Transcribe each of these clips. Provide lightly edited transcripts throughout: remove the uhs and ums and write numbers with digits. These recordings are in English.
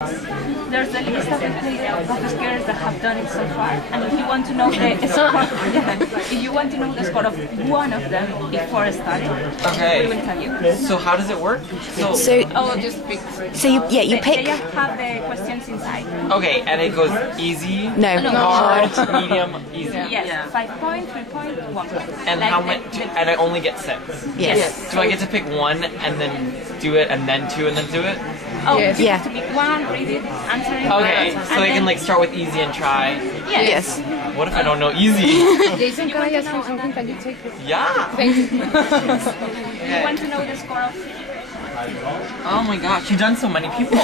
There's the list of the skaters that have done it so far, and if you want to know the score, if you want to know the score of one of them before starting, okay, we will tell you. So how does it work? Just pick. So you pick. They have the questions inside. Okay, and it goes easy, No, hard, medium, easy. Yes, 5 points, 3 points, 1 point. And like how much? And I only get 6. Yes. Do I get to pick one and then do it, and then 2 and then do it? Oh, you Yeah. have to pick one, read it, answer it. Okay, and so I can like start with easy and try. Yes. What if I don't know easy? Jason, can I ask you something? Can you take it? Yeah. You want to know the score of? Oh my gosh, you've done so many people.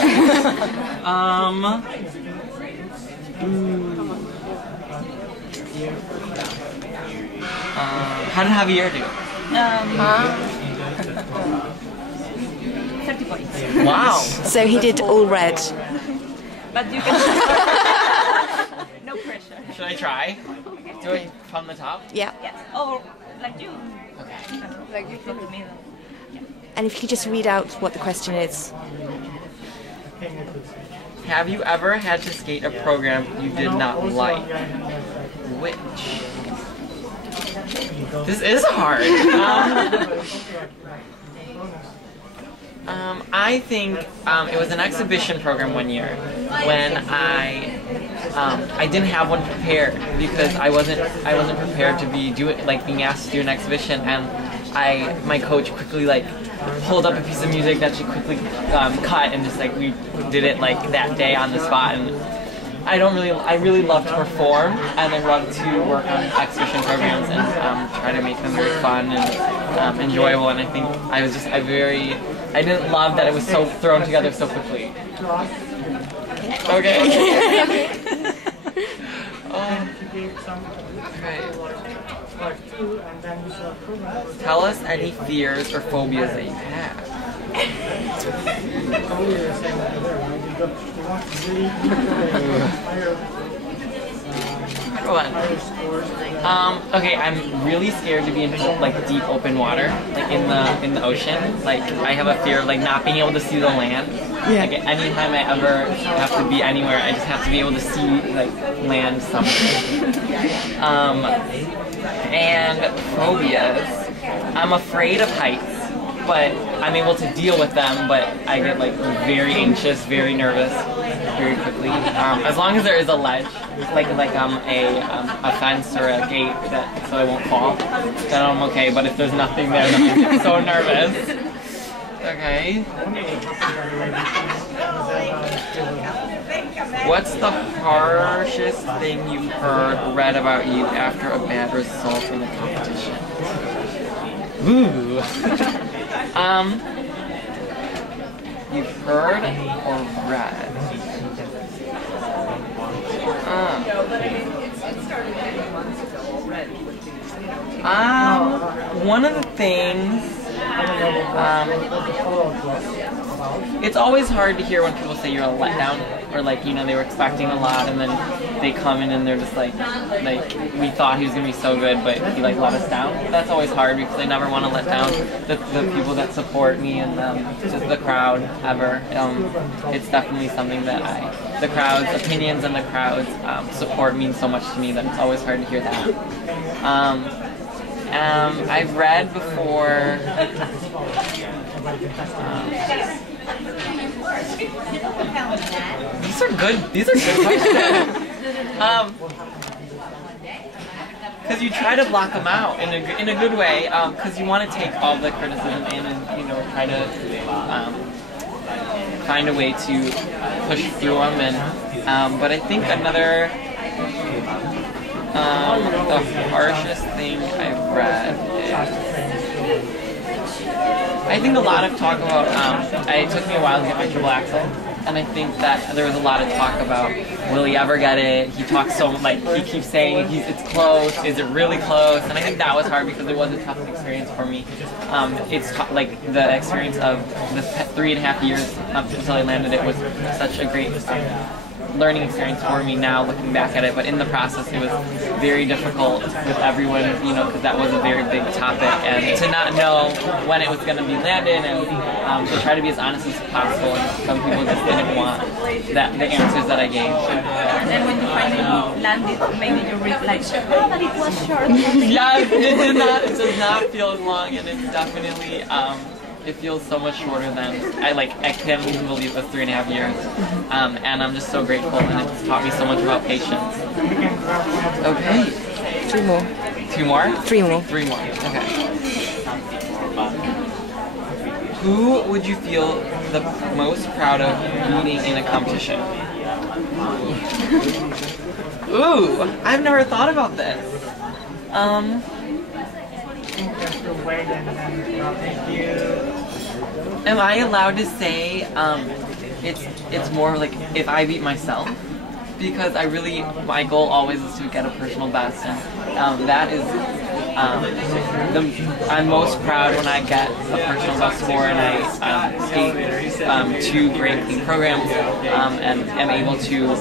How did Javier do? 30 points. Wow. So he did all red. But you can. No pressure. Should I try? Do it from the top? Yeah. Yes. Or like you. Okay. Like you from the middle. And if you could just read out what the question is. Have you ever had to skate a program you did not like? Which? This is hard. I think it was an exhibition program one year when I didn't have one prepared because I wasn't prepared to be being asked to do an exhibition, and my coach quickly pulled up a piece of music that she quickly cut, and just we did it that day on the spot. And I really love to perform, and I love to work on exhibition programs and try to make them very fun and enjoyable. And I think I didn't love that it was so thrown together so quickly. Okay. Okay. Tell us any fears or phobias that you have. Go on. Okay, I'm really scared to be in deep open water, in the ocean. I have a fear of not being able to see the land. Yeah. Anytime I ever have to be anywhere, I just have to be able to see land somewhere. And phobias. I'm afraid of heights, but I'm able to deal with them. But I get very anxious, very nervous, very quickly. As long as there is a ledge, a fence or a gate so I won't fall, then I'm okay. But if there's nothing there, then I get so nervous. Okay. What's the harshest thing you've heard or read about you after a bad result in a competition? Ooh. You've heard or read? One of the things, it's always hard to hear when people say you're a letdown, or they were expecting a lot and then they come in and they're just we thought he was gonna be so good, but he let us down. That's always hard because I never want to let down the people that support me and just the crowd ever. It's definitely something that the crowd's opinions and the crowd's support means so much to me that it's always hard to hear that. I've read before. These are good questions. Because you try to block them out in a good way. Because you want to take all the criticism in and try to find a way to push through them. And but I think another. The harshest thing I've read is, I think a lot of talk about, it took me a while to get my triple axel, and I think that there was a lot of talk about, will he ever get it? He talks so, he keeps saying it's close, is it really close? And I think that was hard because it was a tough experience for me. It's the experience of the 3.5 years up until I landed it was such a great learning experience for me now, looking back at it. But in the process, it was very difficult with everyone, you know, because that was a very big topic, and to not know when it was going to be landed, and to try to be as honest as possible. And some people just didn't want the answers that I gave. And then when you finally landed, maybe you realized, oh, but it was short. Yeah, it did not. It does not feel as long, and it's definitely. It feels so much shorter than I can't even believe it was 3.5 years, and I'm just so grateful, and it's taught me so much about patience. Okay. 3 more. 2 more? 3 more. 3 more. Okay. Who would you feel the most proud of beating in a competition? Ooh, I've never thought about this. Am I allowed to say it's more like if I beat myself? Because my goal always is to get a personal best, and that is I'm most proud when I get a personal best score and I skate 2 great clean programs and am able to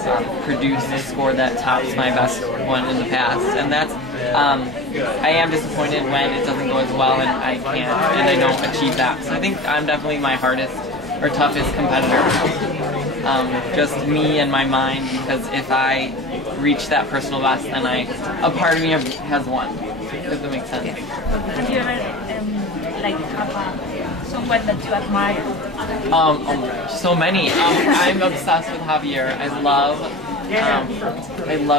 produce a score that tops my best one in the past, and that's I am disappointed when it doesn't go as well and I don't achieve that. So I think I'm definitely my hardest or toughest competitor. Just me and my mind, because if I reach that personal best, then a part of me has won. Does that make sense? Have you ever have someone that you admire? So many. I'm obsessed with Javier. I love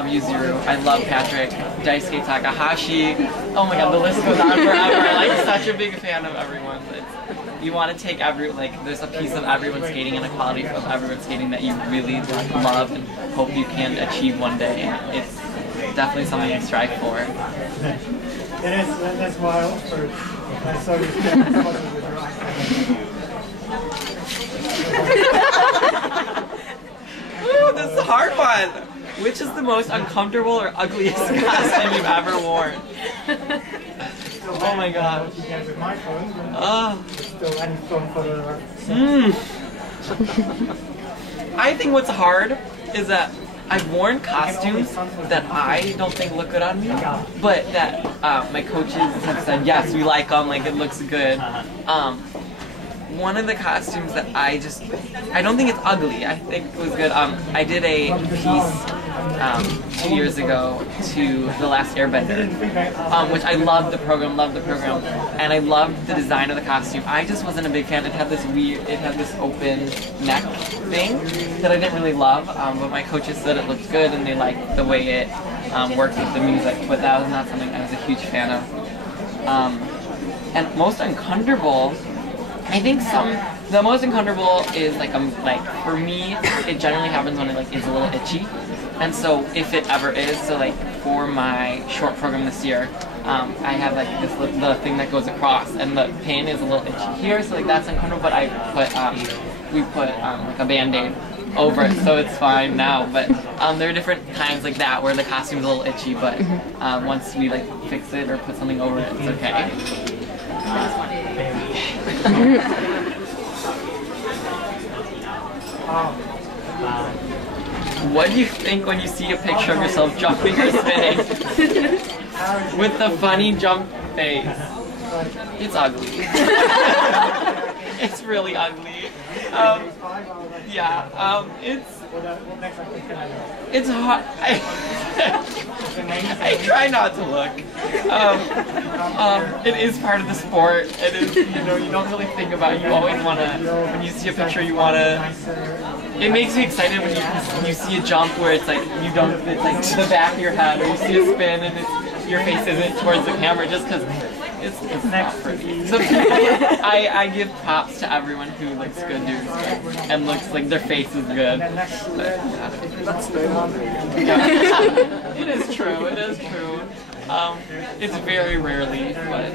Yuzuru. I love Patrick, Daisuke Takahashi. Oh my god, the list goes on forever. Like, such a big fan of everyone. You want to take there's a piece of everyone skating and a quality of everyone skating that you really love and hope you can achieve one day. And it's definitely something to strive for. That's why I offered. Ooh, this is a hard one. Which is the most uncomfortable or ugliest costume you've ever worn? Oh my god. I think what's hard is that I've worn costumes that I don't think look good on me, but that my coaches have said, yes, we like them, like it looks good. One of the costumes that I don't think it's ugly, I think it was good. I did a piece 2 years ago to The Last Airbender, which I loved the program, and I loved the design of the costume. I just wasn't a big fan. It had this open neck thing that I didn't really love, but my coaches said it looked good and they liked the way it worked with the music, but that was not something I was a huge fan of. And most uncomfortable, I think the most uncomfortable is for me, it generally happens when it is a little itchy. And so if it ever is, so for my short program this year, I have the thing that goes across, and the pin is a little itchy here, so that's uncomfortable. But we put a Band-Aid over it, so it's fine now. But there are different times like that where the costume's a little itchy, but once we fix it or put something over it, it's okay. What do you think when you see a picture of yourself jumping or spinning with the funny jump face? It's ugly. It's really ugly. It's hard. I try not to look. It is part of the sport. It is, you don't really think about it. You always want to, when you see a picture, you want to, it makes me excited when you see a jump where it's it's to the back of your head, or you see a spin and your face isn't towards the camera, just because it's not pretty. So I give props to everyone who looks good doing stuff and looks like their face is good. But, yeah. It is true. It is true. It's very rarely, but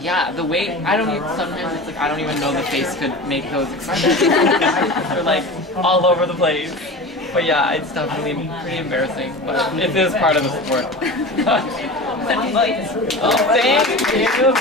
yeah, the way sometimes it's I don't even know the face could make those expressions. They're all over the place. But yeah, it's definitely pretty embarrassing, but it is part of the sport. Oh, thank you.